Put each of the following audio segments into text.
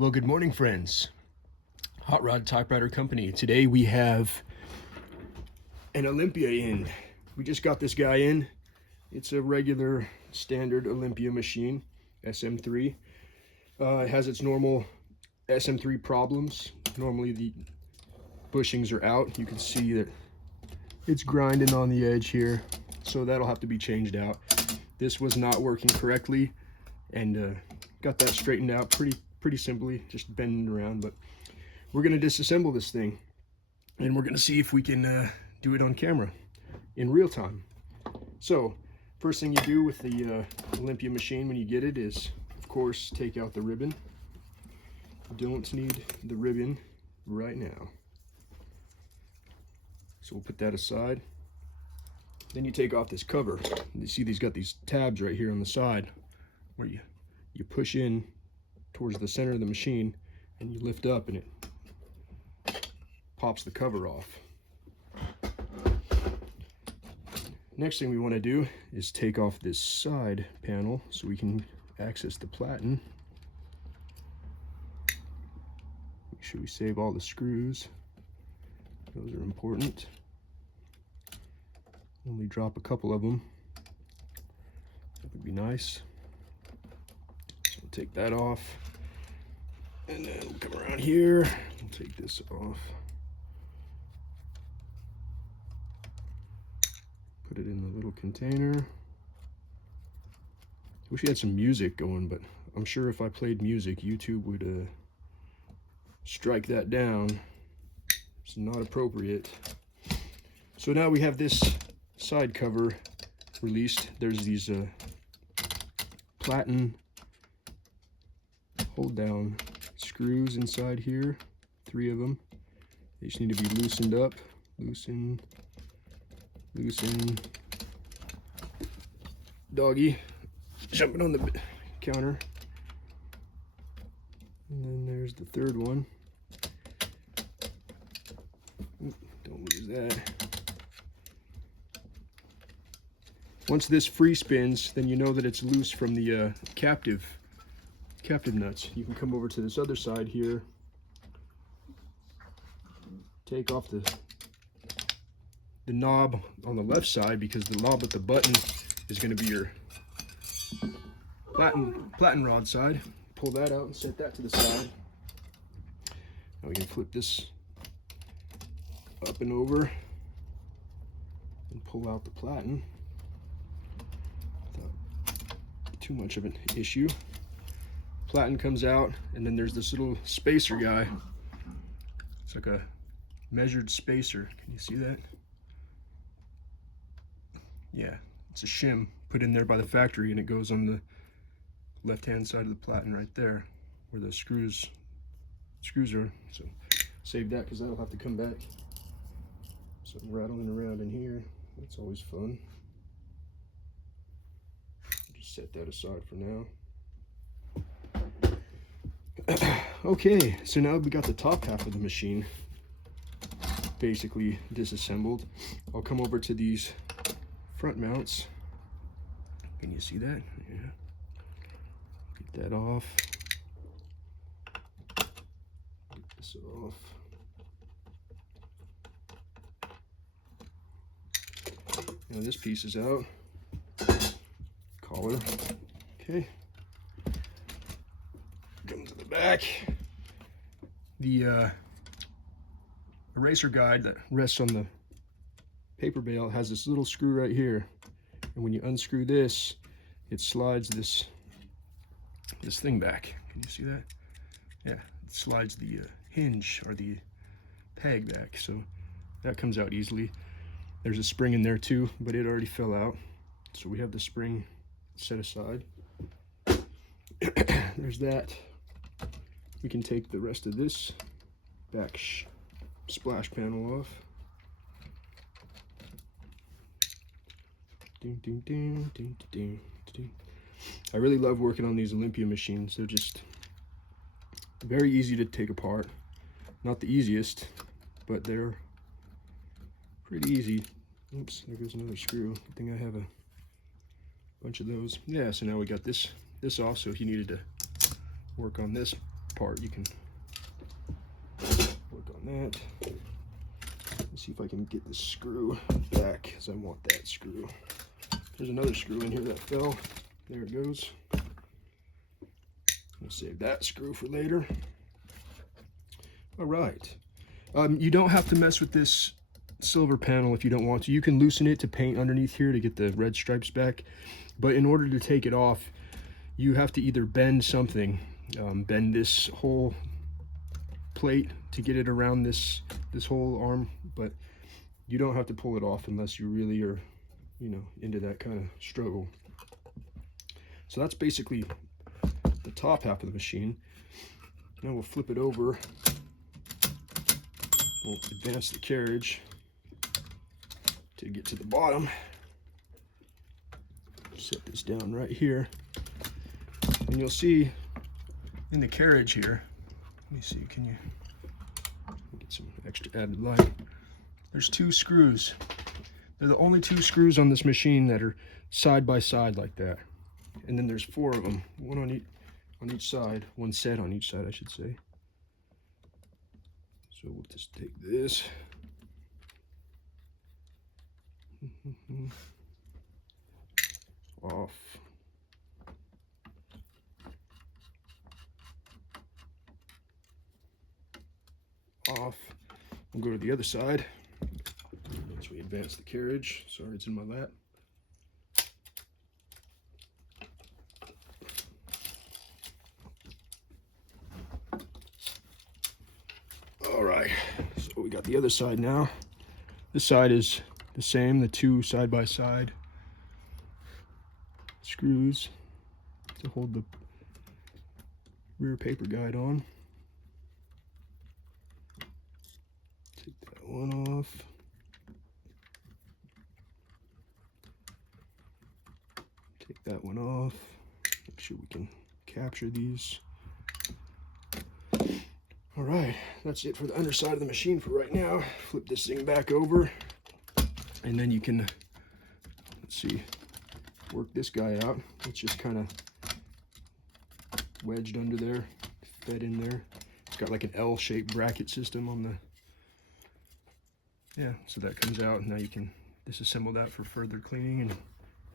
Well, good morning, friends. Hot Rod Typewriter Company. Today we have an Olympia in. We just got this guy in. It's a regular standard Olympia machine, SM3. It has its normal SM3 problems. Normally the bushings are out. You can see that it's grinding on the edge here, so that'll have to be changed out. This was not working correctly, and got that straightened out pretty simply, just bending around. But we're going to disassemble this thing, and we're going to see if we can do it on camera in real time. So first thing you do with the Olympia machine when you get it is, of course, take out the ribbon. You don't need the ribbon right now, so we'll put that aside. Then you take off this cover. You see these got these tabs right here on the side where you push in towards the center of the machine and you lift up and it pops the cover off. Next thing we want to do is take off this side panel so we can access the platen. Make sure we save all the screws. Those are important. Only drop a couple of them. That would be nice. So we'll take that off. And then we'll come around here and take this off. Put it in the little container. Wish we had some music going, but I'm sure if I played music, YouTube would strike that down. It's not appropriate. So now we have this side cover released. There's these platen hold down screws inside here, 3 of them. They just need to be loosened up. Loosen. Doggy jumping on the counter. And then there's the third one. Ooh, don't lose that. Once this free spins, then you know that it's loose from the captive nuts. You can come over to this other side here, take off the knob on the left side, because the knob with the button is going to be your platen rod side. Pull that out and set that to the side. Now we can flip this up and over and pull out the platen without too much of an issue. Platen comes out, and then there's this little spacer guy. It's like a measured spacer. Can you see that? Yeah, it's a shim put in there by the factory, and it goes on the left-hand side of the platen right there, where the screws are. So save that, because that'll have to come back. Something rattling around in here. That's always fun. Just set that aside for now. Okay, so now we got the top half of the machine basically disassembled. I'll come over to these front mounts. Can you see that? Yeah. Get that off. Get this off. Now this piece is out. Collar. Okay. Come to the back. The eraser guide that rests on the paper bale has this little screw right here, and when you unscrew this, it slides this thing back. Can you see that? Yeah, it slides the hinge or the peg back, so that comes out easily. There's a spring in there too, but it already fell out, so we have the spring set aside. There's that. We can take the rest of this back splash panel off. Ding, ding, ding, ding, ding, ding. I really love working on these Olympia machines. They're just very easy to take apart. Not the easiest, but they're pretty easy. Oops, there goes another screw. I think I have a bunch of those. Yeah, so now we got this off, so if you needed to work on this part. You can work on that. Let's see if I can get this screw back, because I want that screw. There's another screw in here that fell. There it goes. We'll save that screw for later. All right. You don't have to mess with this silver panel if you don't want to. You can loosen it to paint underneath here to get the red stripes back. But in order to take it off, you have to either bend something, bend this whole plate to get it around this whole arm, but you don't have to pull it off unless you really are, you know, into that kind of struggle. So that's basically the top half of the machine. Now we'll flip it over. We'll advance the carriage to get to the bottom. Set this down right here. And you'll see in the carriage here, let me see, can you get some extra added light? There's 2 screws. They're the only 2 screws on this machine that are side by side like that. And then there's 4 of them, one on each side, 1 set on each side, I should say. So we'll just take this. Off. Off. We'll go to the other side as we advance the carriage. Sorry, it's in my lap. All right, so we got the other side now. This side is the same, the 2 side by side screws to hold the rear paper guide on. Take that one off. Take that one off. Make sure we can capture these. All right, that's it for the underside of the machine for right now. Flip this thing back over, and then you can, let's see, work this guy out. It's just kind of wedged under there, fed in there. It's got like an L-shaped bracket system on the, yeah, so that comes out. Now you can disassemble that for further cleaning and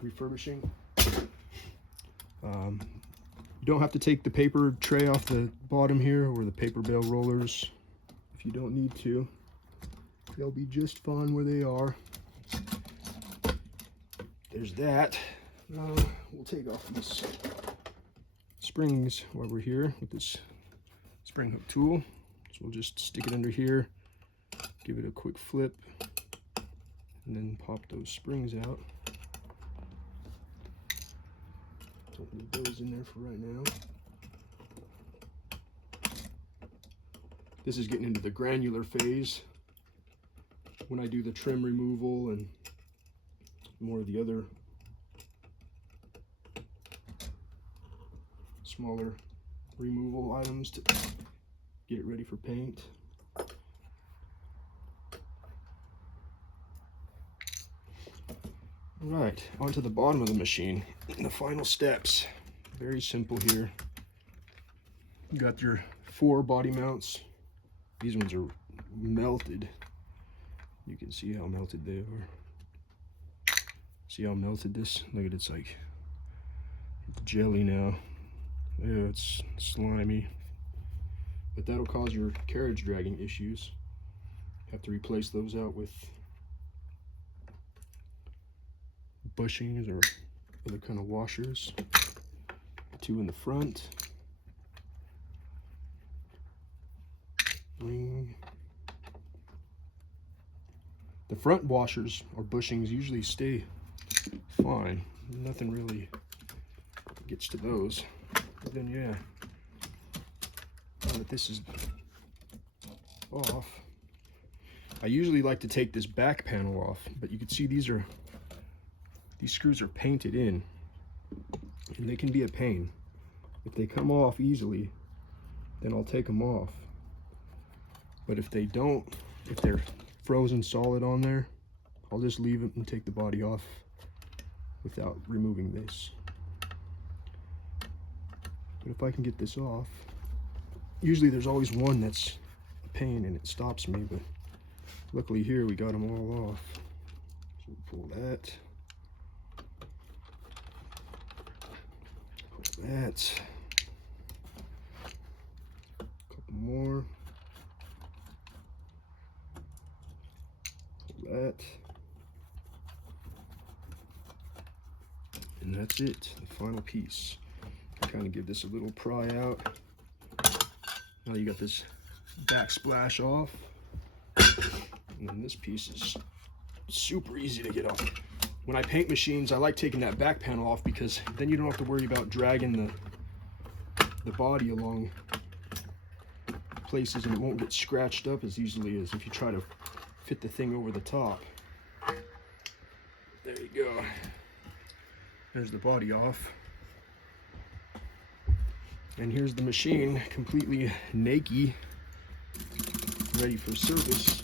refurbishing. You don't have to take the paper tray off the bottom here or the paper bale rollers if you don't need to. They'll be just fine where they are. There's that. We'll take off these springs while we're here with this spring hook tool. So we'll just stick it under here, give it a quick flip, and then pop those springs out. Don't need those in there for right now. This is getting into the granular phase. When I do the trim removal and more of the other smaller removal items to get it ready for paint. All right, onto the bottom of the machine. The final steps, very simple here. You got your 4 body mounts. These ones are melted. You can see how melted they are. See how melted this? Look at it's like jelly now. Yeah, it's slimy. But that'll cause your carriage dragging issues. Have to replace those out with bushings or other kind of washers. 2 in the front. Ring. The front washers or bushings usually stay fine. Nothing really gets to those. But then yeah, now that this is off, I usually like to take this back panel off, but you can see these screws are painted in, and they can be a pain. If they come off easily, then I'll take them off. But if they don't, if they're frozen solid on there, I'll just leave it and take the body off without removing this. But if I can get this off, usually there's always one that's a pain and it stops me, but luckily here we got them all off. So pull that. Pull that. A couple more. Pull that. And that's it, the final piece. Kind of give this a little pry out. Now you got this backsplash off. And then this piece is super easy to get off. When I paint machines, I like taking that back panel off because then you don't have to worry about dragging the body along places, and it won't get scratched up as easily as if you try to fit the thing over the top. There you go. There's the body off. And here's the machine, completely naked, ready for service.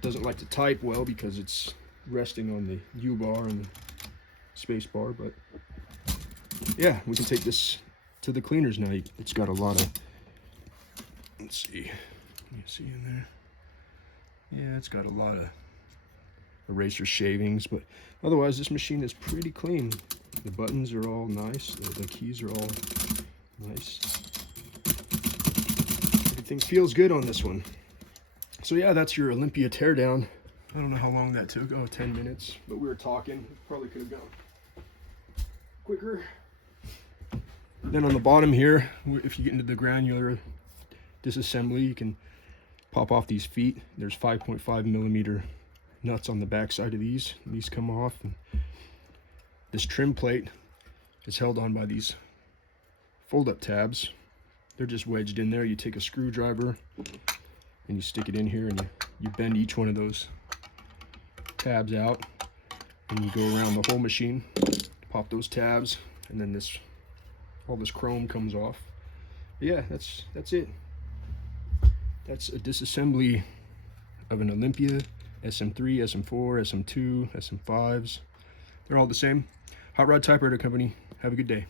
Doesn't like to type well because it's resting on the U-bar and the space bar, but yeah, we can take this to the cleaners now. It's got a lot of, let's see, can you see in there? Yeah, it's got a lot of eraser shavings, but otherwise this machine is pretty clean. The buttons are all nice, the keys are all nice. Everything feels good on this one. So yeah, that's your Olympia teardown. I don't know how long that took. Oh, 10 minutes, but we were talking. Probably could have gone quicker. Then on the bottom here, if you get into the granular disassembly, you can pop off these feet. There's 5.5 millimeter nuts on the back side of these. These come off. And this trim plate is held on by these fold-up tabs. They're just wedged in there. You take a screwdriver and you stick it in here, and you bend each one of those tabs out, and you go around the whole machine, pop those tabs, and then all this chrome comes off. But yeah, that's it. That's a disassembly of an Olympia SM3, SM4, SM2, SM5s. They're all the same. Hot Rod Typewriter Company. Have a good day.